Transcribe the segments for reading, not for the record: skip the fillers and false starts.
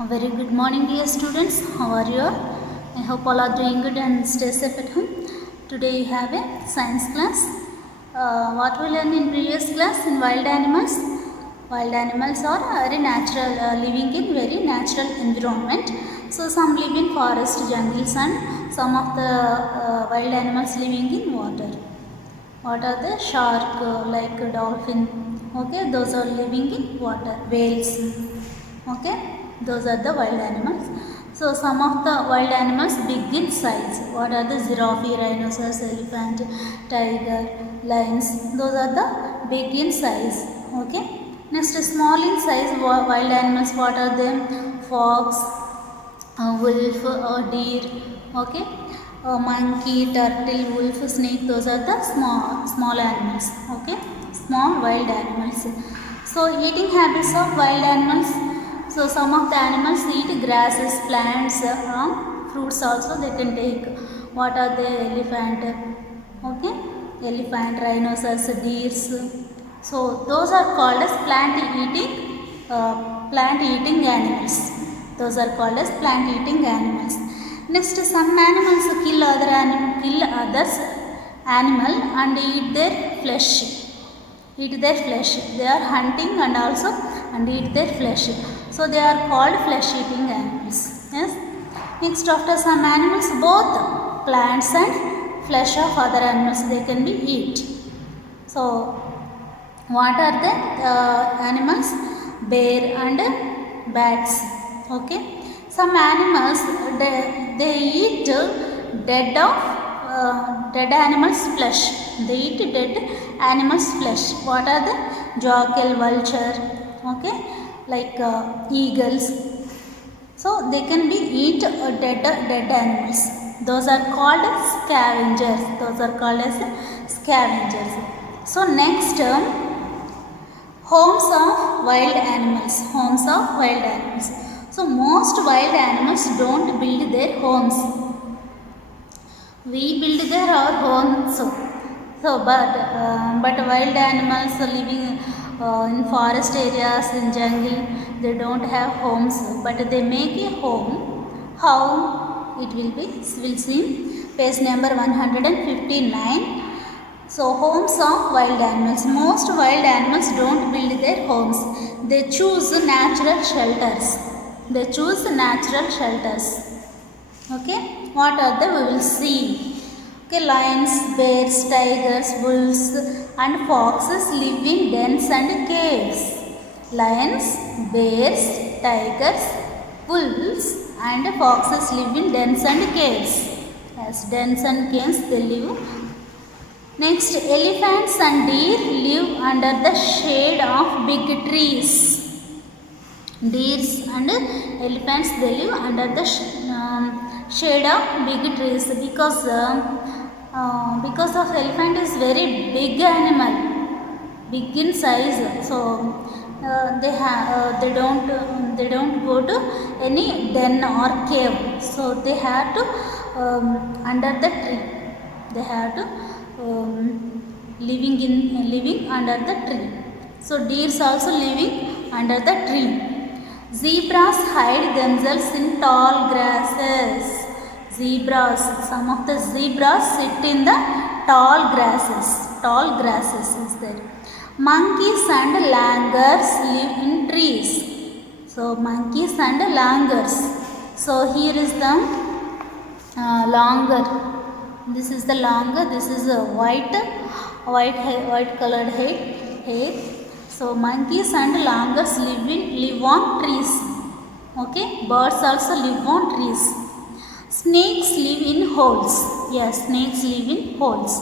A very good morning, dear students. How are you all? I hope all are doing good and stay safe at home. Today we have a science class. What we learned in previous class in wild animals? Wild animals are very natural, living in very natural environment. So some live in forest, jungles, and some of the wild animals living in water. What are the shark, like dolphin? Okay, those are living in water. Whales. Okay, those are the wild animals. So some of the wild animals big in size. What are the giraffe, rhinoceros, elephant, tiger, lions? Those are the big in size. Okay. Next, small in size wild animals. What are them? Fox, wolf, deer. Okay. Monkey, turtle, wolf, snake. Those are the small animals. Okay. Small wild animals. So eating habits of wild animals. So some of the animals eat grasses, plants, fruits also they can take. What are the elephant? Okay, elephant, rhinoceros, deers. So those are called as plant eating animals. Those are called as plant eating animals. Next, some animals kill others animal and eat their flesh. They are hunting and eat their flesh. So they are called flesh eating animals. Yes. Next, after some animals, both plants and flesh of other animals they can be eat. So what are the animals? Bear and bats. Okay. Some animals they eat dead animals flesh. They eat dead animals flesh. What are the jackal, vulture? Okay, like eagles. So they can be eat dead animals. Those are called scavengers. So next, homes of wild animals. So most wild animals don't build their homes. We build our homes. So but wild animals living in forest areas, in jungle, they don't have homes, but they make a home. How it will be? We'll see page number 159. So homes of wild animals. Most wild animals don't build their homes. They choose natural shelters. Okay, what are they? We will see. Okay, lions, bears, tigers, wolves and foxes live in dens and caves. Lions, bears, tigers, wolves and foxes live in dens and caves. As dens and caves they live. Next, elephants and deer live under the shade of big trees. Deers and elephants they live under the shade of big trees because of elephant is very big animal, big in size. So they don't go to any den or cave. So they have to under the tree. They have to living under the tree. So deers also living under the tree. Zebras hide themselves in tall grasses. Some of the zebras sit in the tall grasses is there. Monkeys and langurs live in trees. So monkeys and langurs. So here is the langur. This is the langur. This is a white colored hair. So monkeys and langurs live on trees. Okay, birds also live on trees. Snakes live in holes. Yes, snakes live in holes.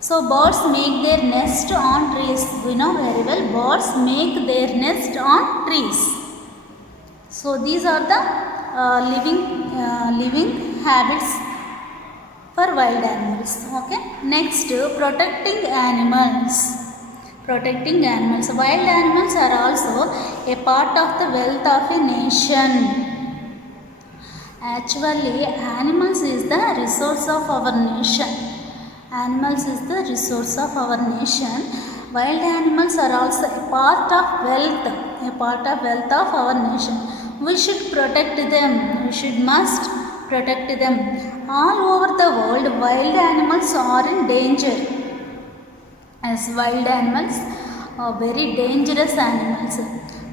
So birds make their nest on trees. We know very well birds make their nest on trees. So these are the living habits for wild animals. Okay. Next, protecting animals. Wild animals are also a part of the wealth of a nation. Actually, animals is the resource of our nation. Wild animals are also a part of wealth of our nation. We should protect them. We should must protect them. All over the world, wild animals are in danger. As wild animals are very dangerous animals.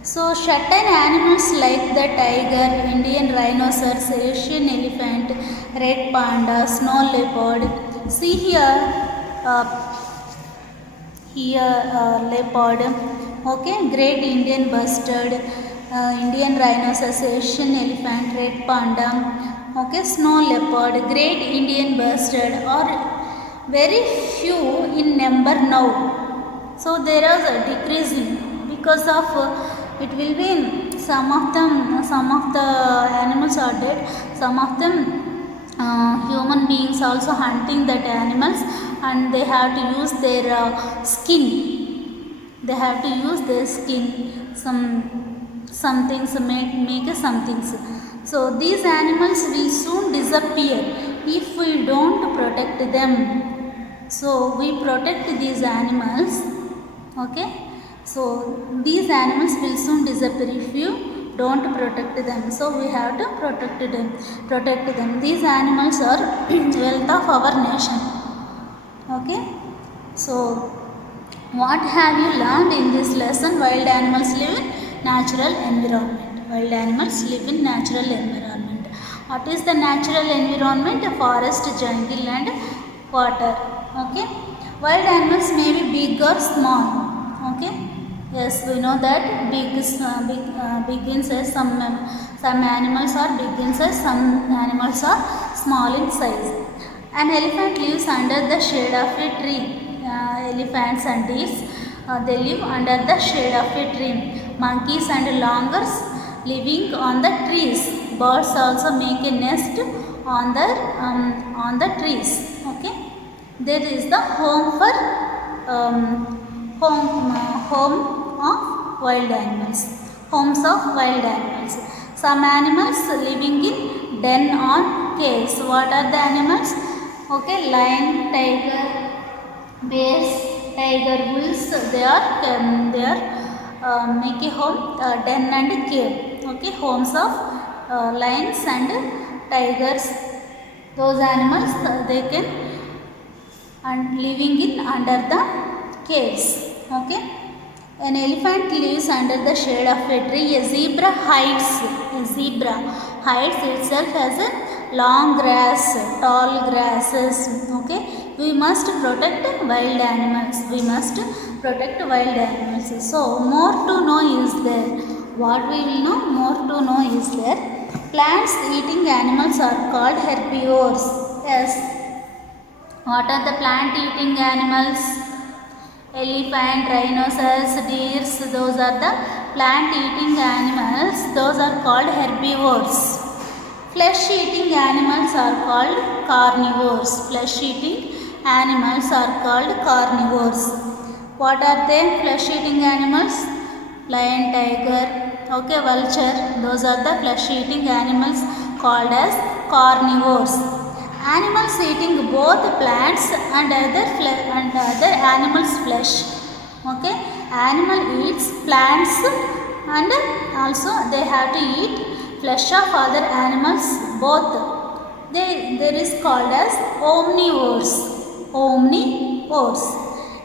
So certain animals like the tiger, Indian rhinoceros, Asian elephant, red panda, snow leopard. See here, leopard, okay, great Indian bustard, Indian rhinoceros, Asian elephant, red panda, okay, snow leopard, great Indian bustard are very few in number now. So there is a decreasing because of it will be some of the animals are dead, some of them human beings also hunting that animals, and they have to use their skin. They have to use their skin, some things make some things. So these animals will soon disappear if we don't protect them. So we protect these animals, okay. So these animals will soon disappear if you don't protect them. So we have to protect them. These animals are wealth of our nation, okay. So what have you learned in this lesson? Wild animals live in natural environment. Wild animals live in natural environment. What is the natural environment? Forest, jungle and water, okay. Wild animals may be big or small, okay. Yes, we know that big in size. Some animals are big in size, some animals are small in size. An elephant lives under the shade of a tree. Elephants and deers, they live under the shade of a tree. Monkeys and langurs living on the trees. Birds also make a nest on the trees, okay. There is the home for home of wild animals. Homes of wild animals. Some animals living in den or caves. What are the animals? Okay, lion, tiger, bears, tiger, wolves. They are make a home, den and cave. Okay, homes of lions and tigers. Those animals they can and living in under the caves, okay. An elephant lives under the shade of a tree. A zebra hides itself as a long grass, tall grasses, okay. We must protect wild animals. So more to know is there. What we will know? More to know is there. Plants eating animals are called herbivores. Yes. What are the plant eating animals? Elephant, rhinoceros, deers, those are the plant eating animals. Those are called herbivores. Flesh eating animals are called carnivores. What are they? Flesh eating animals? Lion, tiger, okay, vulture. Those are the flesh eating animals called as carnivores. Animals eating both plants and other animals' flesh. Okay, animal eats plants and also they have to eat flesh of other animals both. There is called as omnivores.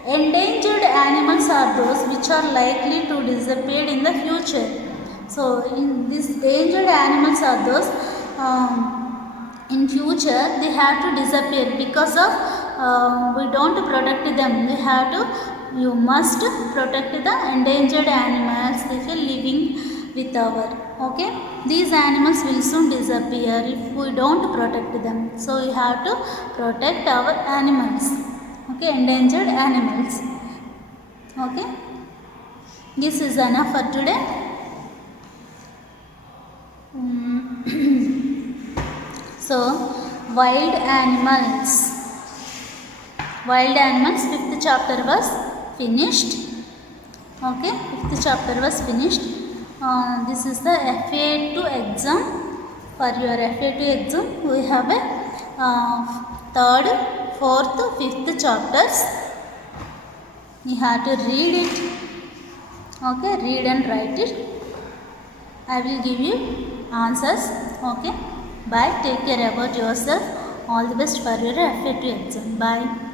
Endangered animals are those which are likely to disappear in the future. So in these endangered animals are those in future they have to disappear because of we don't protect them. You must protect the endangered animals if you are living with our, okay. These animals will soon disappear if we don't protect them. So we have to protect our animals, okay, endangered animals, okay. This is enough for today. So wild animals, 5th chapter was finished, okay. 5th chapter was finished. This is the FA2 exam. For your FA2 exam we have a 3rd, 4th, 5th chapters. You have to read it, okay, read and write it. I will give you answers. Okay. Bye. Take care about yourself. All the best for your FA2 exam. Bye.